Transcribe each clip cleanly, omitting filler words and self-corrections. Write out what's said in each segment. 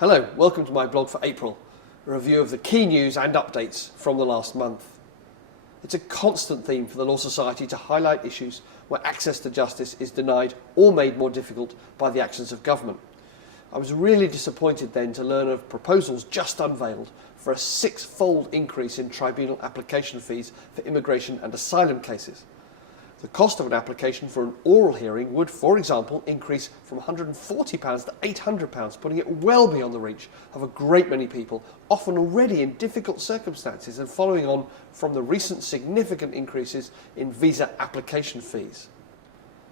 Hello, welcome to my blog for April, a review of the key news and updates from the last month. It's a constant theme for the Law Society to highlight issues where access to justice is denied or made more difficult by the actions of government. I was really disappointed then to learn of proposals just unveiled for a six-fold increase in tribunal application fees for immigration and asylum cases. The cost of an application for an oral hearing would, for example, increase from £140 to £800, putting it well beyond the reach of a great many people, often already in difficult circumstances and following on from the recent significant increases in visa application fees.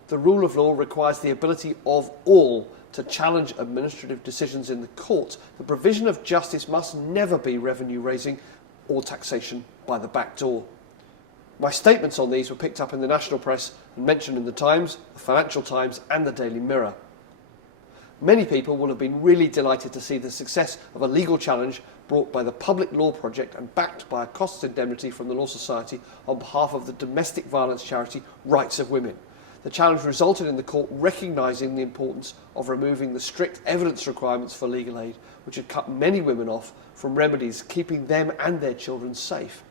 The rule of law requires the ability of all to challenge administrative decisions in the court. The provision of justice must never be revenue-raising or taxation by the back door. My statements on these were picked up in the national press and mentioned in the Times, the Financial Times and the Daily Mirror. Many people will have been really delighted to see the success of a legal challenge brought by the Public Law Project and backed by a costs indemnity from the Law Society on behalf of the domestic violence charity Rights of Women. The challenge resulted in the court recognising the importance of removing the strict evidence requirements for legal aid, which had cut many women off from remedies keeping them and their children safe.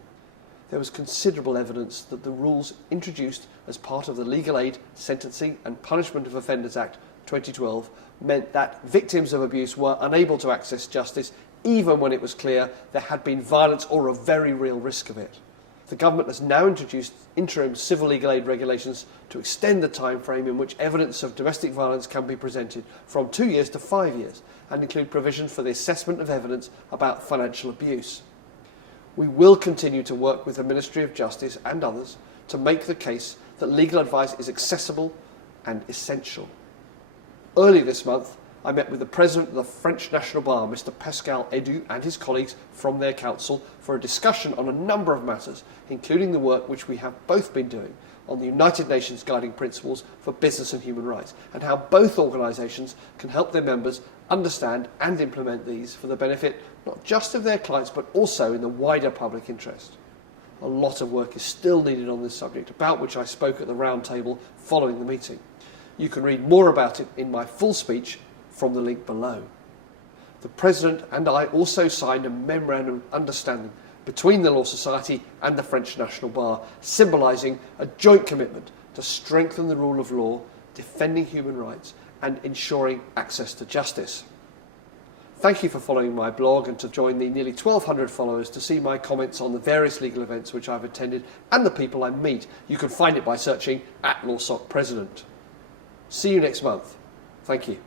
There was considerable evidence that the rules introduced as part of the Legal Aid, Sentencing and Punishment of Offenders Act 2012 meant that victims of abuse were unable to access justice even when it was clear there had been violence or a very real risk of it. The government has now introduced interim civil legal aid regulations to extend the time frame in which evidence of domestic violence can be presented from 2 years to 5 years and include provision for the assessment of evidence about financial abuse. We will continue to work with the Ministry of Justice and others to make the case that legal advice is accessible and essential. Earlier this month, I met with the President of the French National Bar, Mr. Pascal Edu, and his colleagues from their council for a discussion on a number of matters, including the work which we have both been doing on the United Nations Guiding Principles for Business and Human Rights, and how both organisations can help their members understand and implement these for the benefit not just of their clients but also in the wider public interest. A lot of work is still needed on this subject, about which I spoke at the round table following the meeting. You can read more about it in my full speech from the link below. The President and I also signed a memorandum of understanding between the Law Society and the French National Bar, symbolising a joint commitment to strengthen the rule of law, defending human rights and ensuring access to justice. Thank you for following my blog and to join the nearly 1,200 followers to see my comments on the various legal events which I've attended and the people I meet. You can find it by searching @LawSocPresident. See you next month. Thank you.